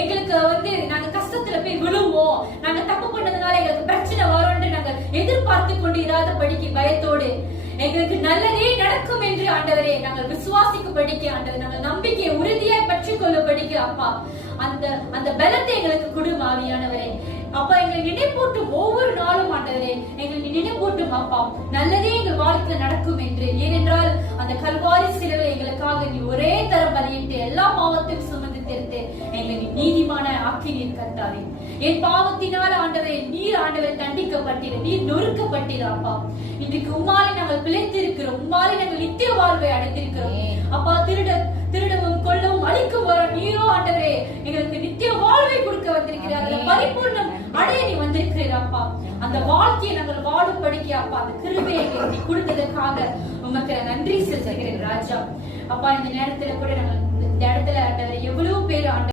எங்களுக்கு நாங்க கஷ்டத்துல போய் விழுவோம், நாங்க தப்பு பண்ணதுனால எங்களுக்கு பிரச்சனை வரும்னு நாங்க எதிர்பார்த்து கொண்டு இராதபடிக்கு பயத்தோடு எங்களுக்கு நல்லதே நடக்கும் என்று ஆண்டவரே நாங்கள் விசுவாசிக்கப்படிக்க ஆண்டவர், நாங்கள் நம்பிக்கையை உறுதியாய் பற்றி கொள்ளப்படிக்க அப்பா அந்த பலத்தை எங்களுக்கு கொடும் ஆவியானவரே. அப்பா எங்களை நினைப்பூட்டும் ஒவ்வொரு நாளும் ஆண்டவரே, எங்களுக்கு நினைப்பூட்டும் அப்பா நல்லதே எங்கள் வாழ்க்கை நடக்கும் என்று. ஏனென்றால் அந்த கல்வாரி சிலுவை எங்களுக்காக நீ ஒரே தரம் பலியிட்டு எல்லா பாவத்தையும் சுமந்து தெரிந்து எங்களை நீதிமான ஆக்கினீர் கர்த்தாவே. என் பாவத்தினால் ஆண்டவரே நீர் ஆண்டவரை தண்டிக்கப்பட்டீர், நீர் நொறுக்கப்பட்டீர் அப்பா. இன்றைக்கு உம்மாலே நாங்கள் பிழைத்திருக்கிறோம், உம்மாலே நாங்கள் நித்திய வாழ்வை அடைந்திருக்கிறோம் அப்பா. திருடவும் கொல்லவும் அழிக்கும் வர நீரோ ஆண்டவரே எங்களுக்கு நித்திய வாழ்வை கொடுக்க வந்திருக்கிறார், பரிபூர்ணம் அடைய நீ வந்திருக்கிறீர் அப்பா. அந்த வாழ்க்கையை நாங்கள் வாழும்படிக்க அப்பா அந்த கிருபையை எங்களுக்கு கொடுத்ததற்காக உமக்கு நன்றி செலுத்துகிறேன் ராஜா. அப்பா இந்த நேரத்துல கூட நாங்கள் இந்த இடத்துல ஆண்டவரை எவ்வளவு பேர் ஆண்டவர்